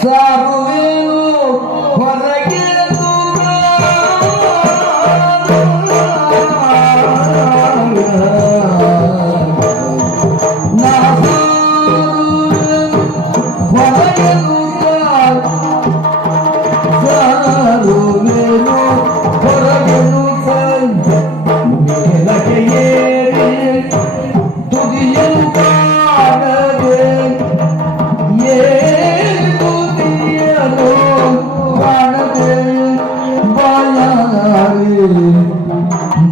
Sir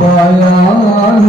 bayanım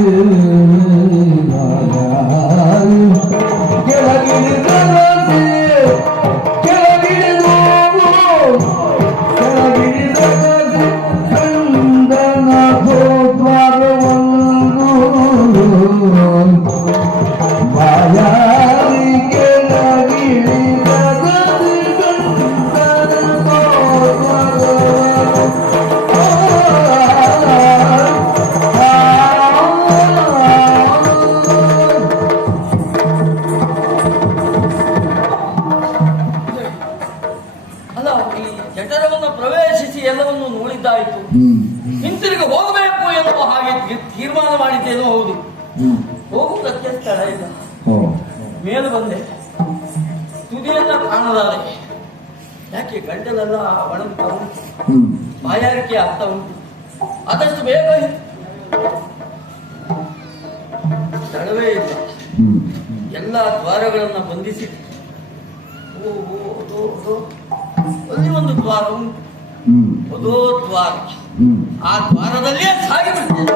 ಜಠರವನ್ನು ಪ್ರವೇಶಿಸಿ ಎಲ್ಲವನ್ನು ನೋಡಿದ್ದಾಯಿತು. ಹಿಂತಿರುಗಿ ಹೋಗಬೇಕು ಎನ್ನುವ ಹಾಗೆ ತೀರ್- ತೀರ್ಮಾನ ಮಾಡಿದ್ದೇನೋ ಹೌದು. ಹೋಗುವುದಕ್ಕೆ ಸ್ಥಳ ಇಲ್ಲ ಮೇಲು ಬಂದೆ. ತುದಿಯನ್ನ ಕಾಣಲಾರೆ. ಯಾಕೆ ಗಂಟಲೆಲ್ಲ ಒಣಗ್ತಾ ಉಂಟು? ಬಾಯಾರಿಕೆ ಅರ್ಥ ಉಂಟು. ಆದಷ್ಟು ಬೇಗ ಸ್ಥಳವೇ ಇಲ್ಲ. ಎಲ್ಲ ದ್ವಾರಗಳನ್ನ ಬಂಧಿಸಿ. ಓ ಓ. ಅದೋ ಅಲ್ಲಿ ಒಂದು ದ್ವಾರ ಉಂಟು ಅದೋ ದ್ವಾರ ಆ ದ್ವಾರದಲ್ಲೇ ಸಾಗಿಬಿಡ್ತೇನೆ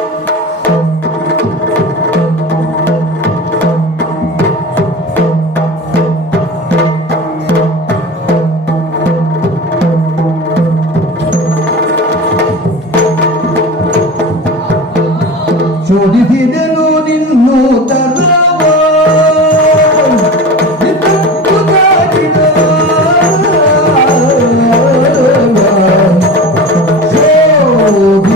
Senhor.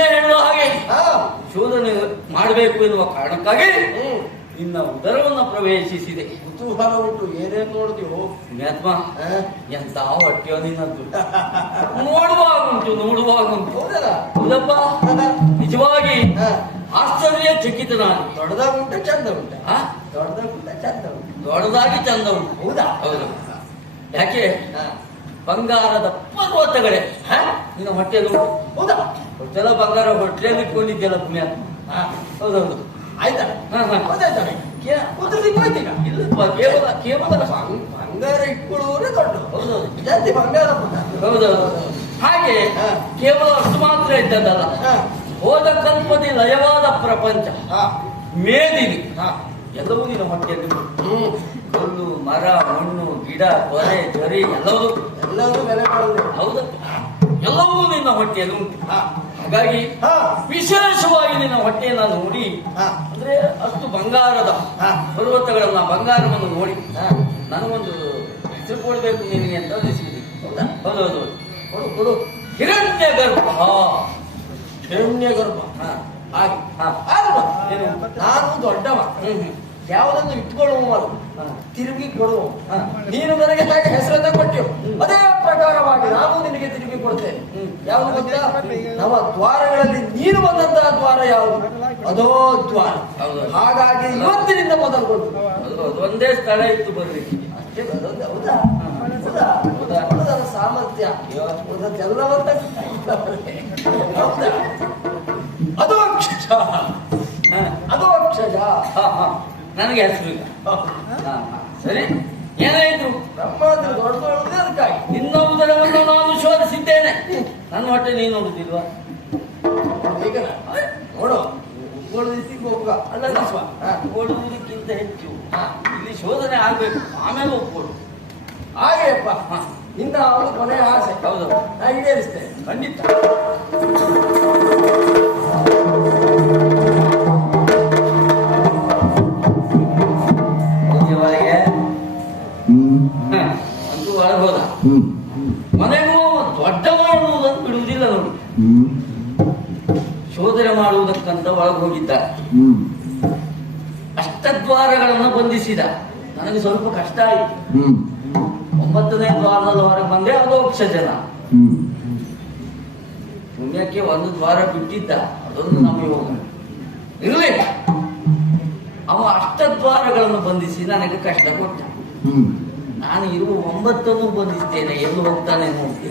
ನೀನೇ ಹೇಳುವ ಹಾಗೆ ಶೋಧನೆ ಮಾಡಬೇಕು ಎನ್ನುವ ಕಾರಣಕ್ಕಾಗಿ ನಿನ್ನ ಉದರವನ್ನು ಪ್ರವೇಶಿಸಿದೆ. ಕುತೂಹಲ ಉಂಟು. ಏನೇನು ನೋಡ್ತೀವೋ? ಮ್ಯಾತ್ಮ ಎಂತ ಹೊಟ್ಟೆಯೋ ನಿನ್ನದ್ದು. ನೋಡುವಾಗುಂಟು ನೋಡುವಾಗುಂಟು ಹೌದಪ್ಪ. ನಿಜವಾಗಿ. ಆಶ್ಚರ್ಯ ಚಕಿತ ನಾನು ದೊಡ್ಡದಾಗ ಉಂಟು ಚಂದ ಉಂಟ? ದೊಡ್ಡದಾಗ ಉಂಟ ಚಂದ ಉಂಟು? ದೊಡ್ಡದಾಗಿ ಚಂದ ಉಂಟು. ಹೌದಾ? ಹೌದು. ಯಾಕೆ. ಬಂಗಾರದ ಪರ್ವತಗಳೇ? ನಿನ್ನ ಹೊಟ್ಟೆ ಉಂಟು ಹೌದಾ? ಹೊಟ್ಟೆಲ್ಲ ಬಂಗಾರ ಹೊಟ್ಟೆಯಲ್ಲಿ ಇಟ್ಕೊಂಡಿದ್ದೆಲ್ಲ ಮ್ಯಾತ್ಮ ಹಾ. ಹೌದೌದು. ಆಯ್ತಾ. ಹೌದಾಯ್ತಾ ಕೇ- ಉತ್ತರ ಸಿಕ್ಕೋಯ್ತೀಗ ಇಲ್ಲಪ್ಪ ಕೇವಲ ಕೇವಲ ಬಂಗ್- ಬಂಗಾರ ಇಟ್ಕೊಳ್ಳೋರೆ ದೊಡ್ಡ. ಹೌದೌದು. ಜಾಸ್ತಿ ಬಂಗಾರ ಹೌದೌದು. ಹಾಗೆ. ಕೇವಲ ಅಷ್ಟು ಮಾತ್ರ ಇದ್ದದ್ದಲ್ಲ. ಹೋದ ಕಲ್ಪದಿ ಲಯವಾದ ಪ್ರಪಂಚ. ಹಾ. ಎಲ್ಲವೂ ನಿನ್ನ ಹೊಟ್ಟೆಯಲ್ಲಿ ಕಲ್ಲು ಮರ ಮಣ್ಣು ಗಿಡ ಕೊರೆ ಜರಿ ಎಲ್ಲವೂ. ಎಲ್ಲವೂ ಬೆಲೆ ಹೌದು. ಎಲ್ಲವೂ ನಿನ್ನ ಹೊಟ್ಟೆಯಲ್ಲಿ ಉಂಟು. ಹಾ. ಹಾಗಾಗಿ ಹಾ. ವಿಶೇಷವಾಗಿ ನಿನ್ನ ಹೊಟ್ಟೆಯನ್ನ ನೋಡಿ. ಅಂದ್ರೆ ಅಷ್ಟು ಬಂಗಾರದ ಹಾ. ಪರ್ವತಗಳನ್ನ ಬಂಗಾರವನ್ನು ನೋಡಿ. ನನಗೊಂದು ಹೆಸರು ಕೊಡಬೇಕು ನಿನಗೆ ಅಂತ ಅನಿಸಿದೆ ಹೌದಾ? ಹೌದು ಕೊಡು ಕೊಡು ಹಿರಣ್ಯ ಗರ್ಭ ಹಿರಣ್ಯ ಗರ್ಭ ಹಾ. ಹಾಗೆ? ನಾನು ದೊಡ್ಡವ. ಯಾವುದನ್ನು ಇಟ್ಕೊಳ್ಳುವ ತಿರುಗಿ ಕೊಡುವ. ನೀನು ನನಗೆ ಹೇಗೆ ಹೆಸರನ್ನ ಕೊಟ್ಟೆವು ಅದೇ ಪ್ರಕಾರವಾಗಿ ನಾನು ನಿನಗೆ ಕೊಡ್ತೇನೆ ಯಾವ್ದು ಗೊತ್ತಾ? ನಮ್ಮ ದ್ವಾರಗಳಲ್ಲಿ ನೀನು ಬಂದಂತಹ ದ್ವಾರ ಯಾವುದು? ಅದೋ ದ್ವಾರ. ಹಾಗಾಗಿ ಇವತ್ತಿನಿಂದ ಮೊದಲುಗೊಂಡು. ಒಂದೇ ಸ್ಥಳ ಇತ್ತು ಬರ್ಲಿ ಅಷ್ಟೇ ಅದೊಂದು ಹೌದಾ? ಹೌದಾ? ಸಾಮರ್ಥ್ಯ. ಅದು ಅಕ್ಷಜ. ಅದು ಅಕ್ಷಜ. ನನಗೆ ಹೆಸರು. ಸರಿ. ಏನಾಯ್ತು? ನಮ್ಮ ದೊಡ್ಡ ಅದಕ್ಕಾಗಿ. ನನ್ನ ಹೊಟ್ಟೆ ನೀನು ನೋಡುದಿಲ್ವಾ ನೋಡು ಹೋಗುವ ಅಲ್ಲ. ಓಡುವುದಕ್ಕಿಂತ ಹೆಚ್ಚು. ಇಲ್ಲಿ ಶೋಧನೆ ಆಗ್ಬೇಕು. ಆಮೇಲೆ ಒಪ್ಕೊಳ್ಳು ಹಾಗೆಯಪ್ಪ. ನಿನ್ನ ಒಂದು ಕೊನೆಯ ಆಸೆ. ಹೌದು. ನಾ ಈಡೇರಿಸ್ತೇನೆ. ಖಂಡಿತ. ಒಳಗೆ ಹೋಗಿದ್ದ. ಅಷ್ಟದ್ವಾರಗಳನ್ನು ಬಂಧಿಸಿದ. ನನಗೆ ಸ್ವಲ್ಪ ಕಷ್ಟ ಆಯಿತು. ಒಂಬತ್ತನೇ ದ್ವಾರದಲ್ಲಿ ಹೊರಗೆ ಬಂದೆ ಅದೋಕ್ಷ ಜನ ಪುಣ್ಯಕ್ಕೆ ಒಂದು ದ್ವಾರ ಬಿಟ್ಟಿದ್ದ ಅದೊಂದು ನಮಗೆ ಹೋಗ ಇರಲಿ. ಅವ ಅಷ್ಟದ್ವಾರಗಳನ್ನು ಬಂಧಿಸಿ ನನಗೆ ಕಷ್ಟ ಕೊಟ್ಟ. ನಾನು ಇರುವ ಒಂಬತ್ತನ್ನು ಬಂಧಿಸ್ತೇನೆ ಎಲ್ಲಿ ಹೋಗ್ತಾನೆ ನೋಡಿ.